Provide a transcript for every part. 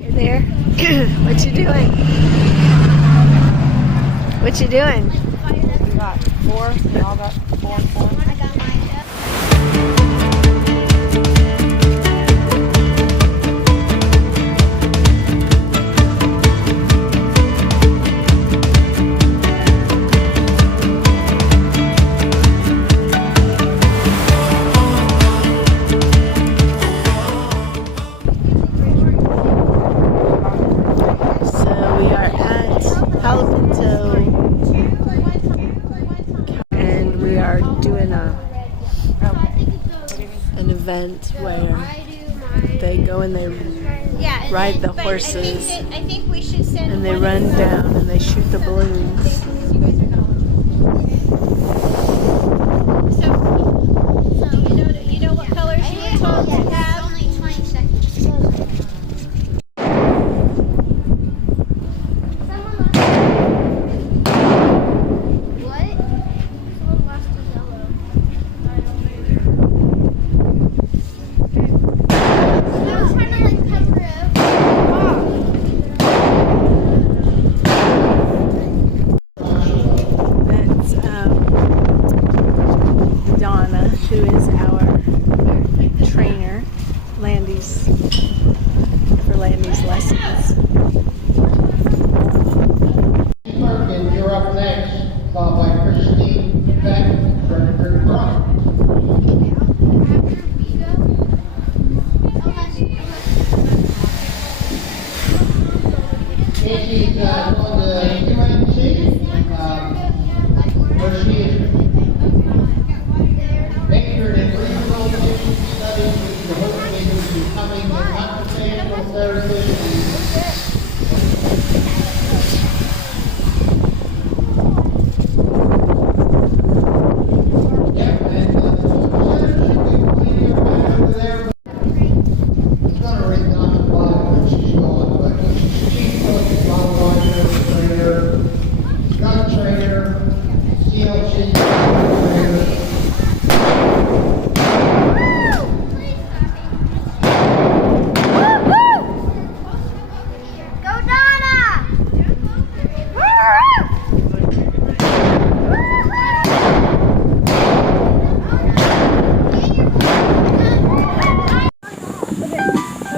Hey there. What you doing? What you doing? We got 4. We all got 4 and 4. I got mine. So we are at Palo Pinto and we are doing an event where they go and they Yeah, ride the but horses I think we should send and they one run of down and they shoot the balloons. So you know what colors you were told to have? Only 20 seconds. What? Someone lost a yellow. I was trying to like cover it. That's Donna, who is our trainer, Landy's, for Landy's lessons. Perkins, you're up next, followed by Christine Beck and Jennifer Brown. Casey's going to UNC, where she is majored in rehabilitation studies with the hope of becoming a occupational therapist. Yep, and the center should be cleaning up back over there. It's gonna ring down the bottom when she's gone, but she's supposed to follow on her trainer, gun trainer, CLC trainer. Go Donna!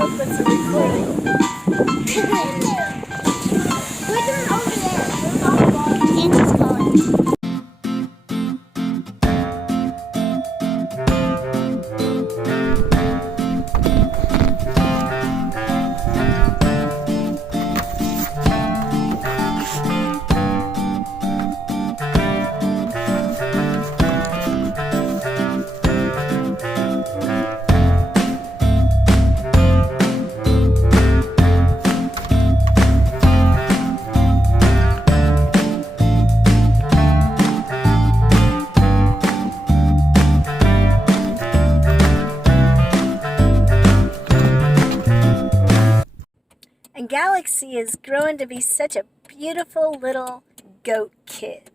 Oh, that's a recording. Put them over there. Angie's calling. And Galaxy is growing to be such a beautiful little goat kid.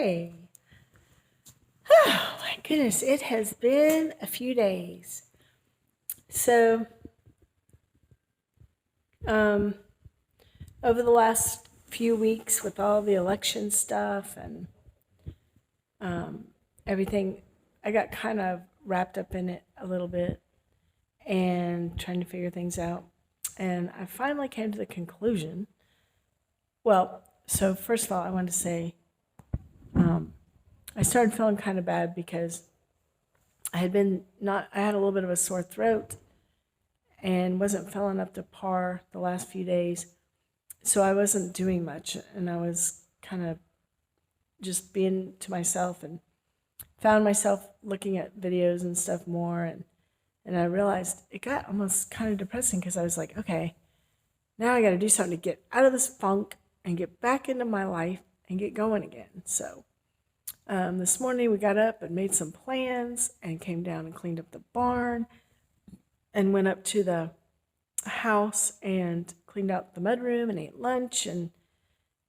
Okay. Oh my goodness, it has been a few days. So, over the last few weeks with all the election stuff and everything, I got kind of wrapped up in it a little bit and trying to figure things out. And I finally came to the conclusion. Well, so first of all, I wanted to say I started feeling kind of bad because I had a little bit of a sore throat and wasn't feeling up to par the last few days. So I wasn't doing much, and I was kind of just being to myself, and found myself looking at videos and stuff more, and I realized it got almost kind of depressing because I was like, okay, now I got to do something to get out of this funk and get back into my life and get going again. So this morning we got up and made some plans and came down and cleaned up the barn and went up to the house and cleaned out the mudroom and ate lunch. And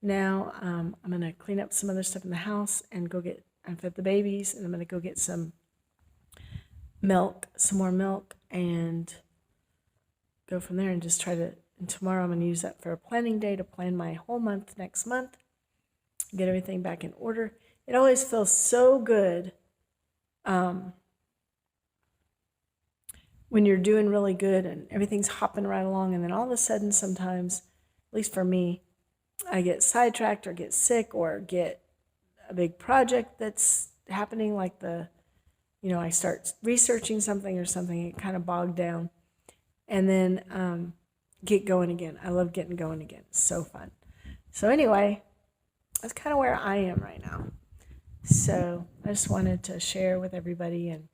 now I'm going to clean up some other stuff in the house and I fed the babies, and I'm going to go get some more milk, and go from there and just and tomorrow I'm going to use that for a planning day to plan my whole month next month, get everything back in order. It always feels so good when you're doing really good and everything's hopping right along, and then all of a sudden sometimes, at least for me, I get sidetracked or get sick or get a big project that's happening, like I start researching something or something, it kind of bogged down, and then get going again. I love getting going again. It's so fun. So anyway, that's kind of where I am right now. So I just wanted to share with everybody, and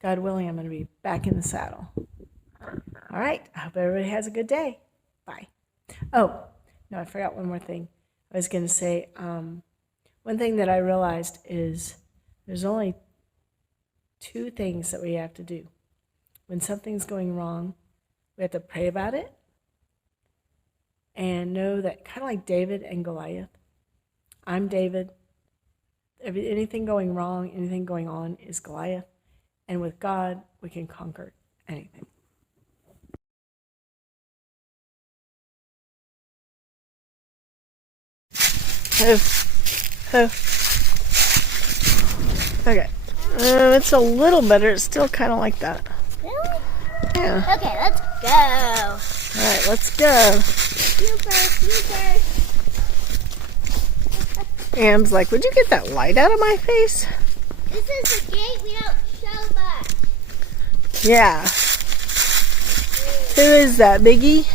God willing, I'm going to be back in the saddle. All right. I hope everybody has a good day. Bye. Oh, no, I forgot one more thing. I was going to say, one thing that I realized is there's only 2 things that we have to do. When something's going wrong, we have to pray about it and know that, kind of like David and Goliath, I'm David. Anything going wrong, anything going on is Goliath. And with God, we can conquer anything. Okay. It's a little better. It's still kind of like that. Really? Yeah. Okay, let's go. All right, let's go. You first. Am's like, would you get that light out of my face? This is the gate we don't show much. Yeah. Who is that, Biggie?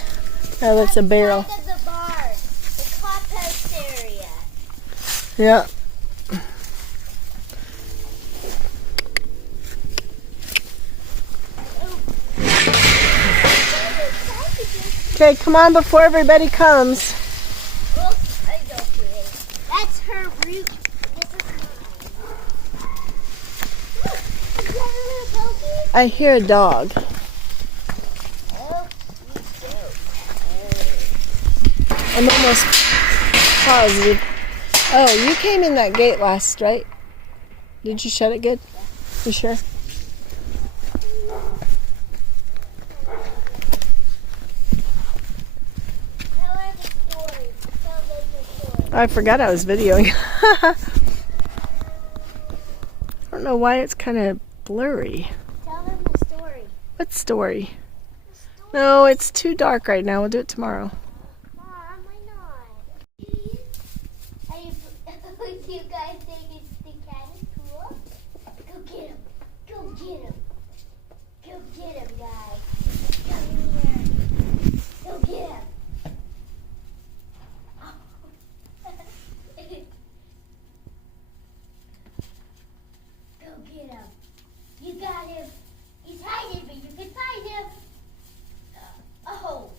Oh, that's a barrel. Side of the barn, the compost area. Yeah. Okay, come on before everybody comes. Oh, I go through it. That's her root. This is mine. Look, is that a little pokey? I hear a dog. Oh, you go. I'm almost positive. Oh, you came in that gate last, right? Did you shut it good? You sure? Tell her the story. Tell them the story. I forgot I was videoing. I don't know why it's kind of blurry. Tell them the story. What story? The story. No, it's too dark right now. We'll do it tomorrow. Mom, why not? You guys think the cat is cool? Go get him. Go get him. Go get him, guys. Come here. Go get him. Go get him. You got him. He's hiding, but you can find him. Oh.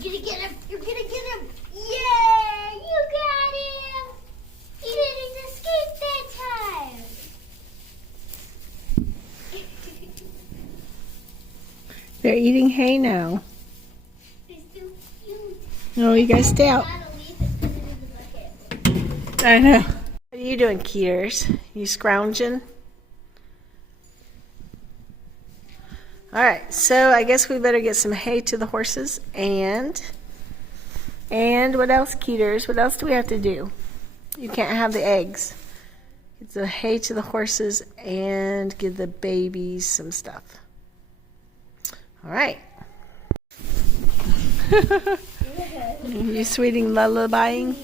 You're gonna get him. You're gonna get him. Yeah, you got him. He didn't escape that time. They're eating hay now. He's so cute. No, you guys stay out. Gotta leave it, put it in the bucket. I know. What are you doing, Keeters? You scrounging? All right, so I guess we better get some hay to the horses and what else, Keeters? What else do we have to do? You can't have the eggs. Get the hay to the horses and give the babies some stuff. All right. You sweeting lullabying?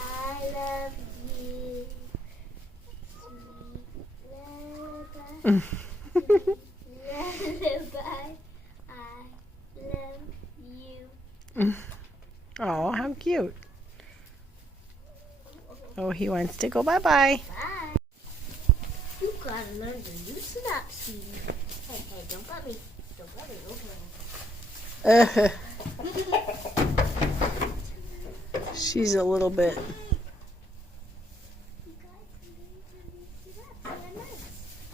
I love you. Lullaby, I love you. Oh, how cute. Oh, he wants to go bye-bye. Bye. You gotta learn to loosen up, sweetie. Hey, don't let me. Don't let me. She's a little bit. You guys learn to loosen up.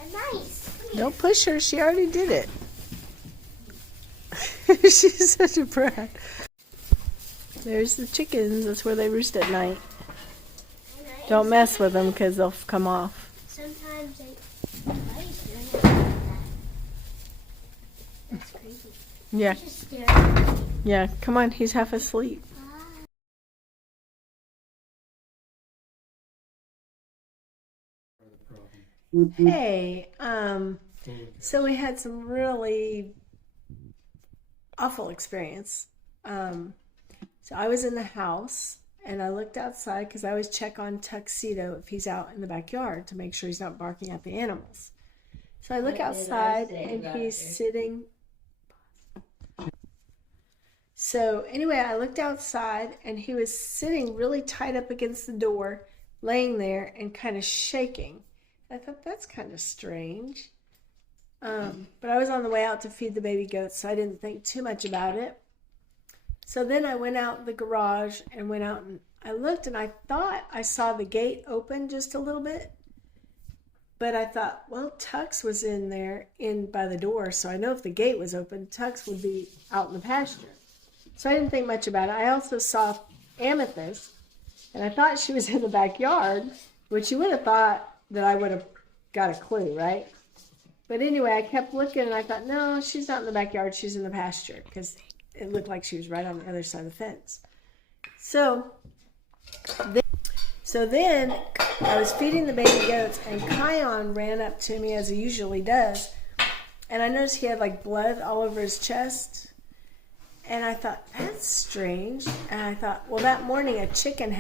So nice. Don't push her. She already did it. She's such a brat. There's the chickens. That's where they roost at night. Don't mess with them because they'll come off. Sometimes I used to learn how to do that. That's crazy. Yeah, Just stare at me. yeah. Come on. He's half asleep. Hey, so we had some really awful experience. So I was in the house and I looked outside because I always check on Tuxedo if he's out in the backyard to make sure he's not barking at the animals. So I look outside and he's sitting. So anyway, I looked outside and he was sitting really tight up against the door, laying there and kind of shaking. I thought that's kind of strange. But I was on the way out to feed the baby goats, so I didn't think too much about it. So then I went out the garage and went out and I looked and I thought I saw the gate open just a little bit. But I thought, well, Tux was in there by the door, so I know if the gate was open, Tux would be out in the pasture. So I didn't think much about it. I also saw Amethyst, and I thought she was in the backyard, which you would have thought that I would have got a clue, right? But anyway, I kept looking and I thought, no, she's not in the backyard, she's in the pasture, because it looked like she was right on the other side of the fence. So then I was feeding the baby goats and Kion ran up to me as he usually does. And I noticed he had like blood all over his chest. And I thought, that's strange. And I thought, well, that morning a chicken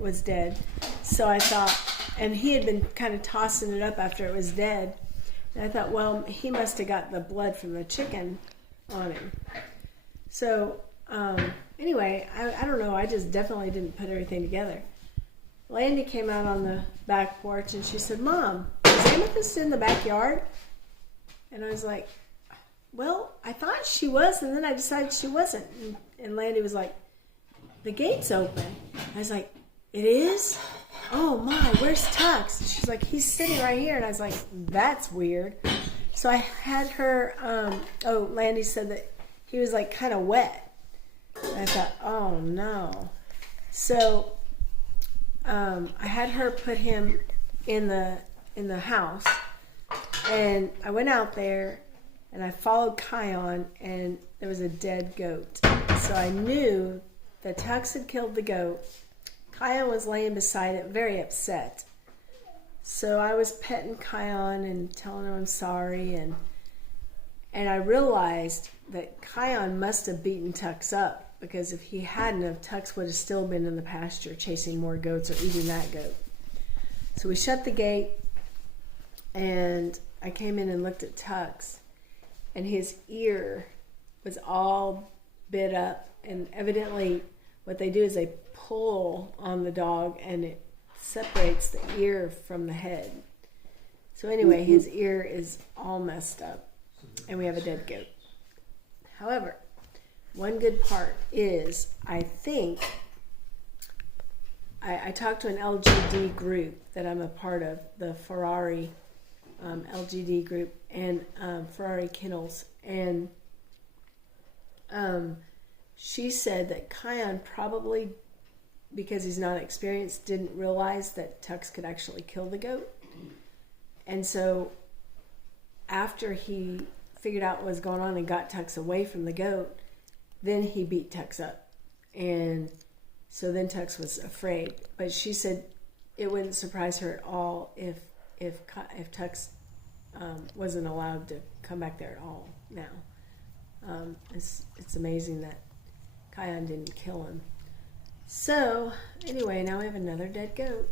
was dead. So I thought, and he had been kind of tossing it up after it was dead. And I thought, well, he must have got the blood from the chicken on him. So anyway, I don't know. I just definitely didn't put everything together. Landy came out on the back porch and she said, Mom, is Amethyst in the backyard? And I was like, well, I thought she was, and then I decided she wasn't. And Landy was like, the gate's open. I was like, it is? Oh my, where's Tux? She's like, he's sitting right here. And I was like, that's weird. So I had her, Landy said that he was like kind of wet. And I thought, oh no. So I had her put him in the house, and I went out there and I followed Kion, and there was a dead goat. So I knew that Tux had killed the goat. Kion was laying beside it, very upset. So I was petting Kion and telling him I'm sorry, and I realized that Kion must have beaten Tux up, because if he hadn't, Tux would have still been in the pasture chasing more goats or eating that goat. So we shut the gate, and I came in and looked at Tux, and his ear was all bit up, and evidently what they do is they pull on the dog and it separates the ear from the head. So anyway, his ear is all messed up, and we have a dead goat. However, one good part is I think I talked to an LGD group that I'm a part of, the Ferrari LGD group, and Ferrari Kennels, and she said that Kion probably, because he's not experienced, didn't realize that Tux could actually kill the goat. And so after he figured out what was going on and got Tux away from the goat, then he beat Tux up. And so then Tux was afraid. But she said it wouldn't surprise her at all if Tux wasn't allowed to come back there at all now. It's amazing that Kion didn't kill him. So anyway, now we have another dead goat.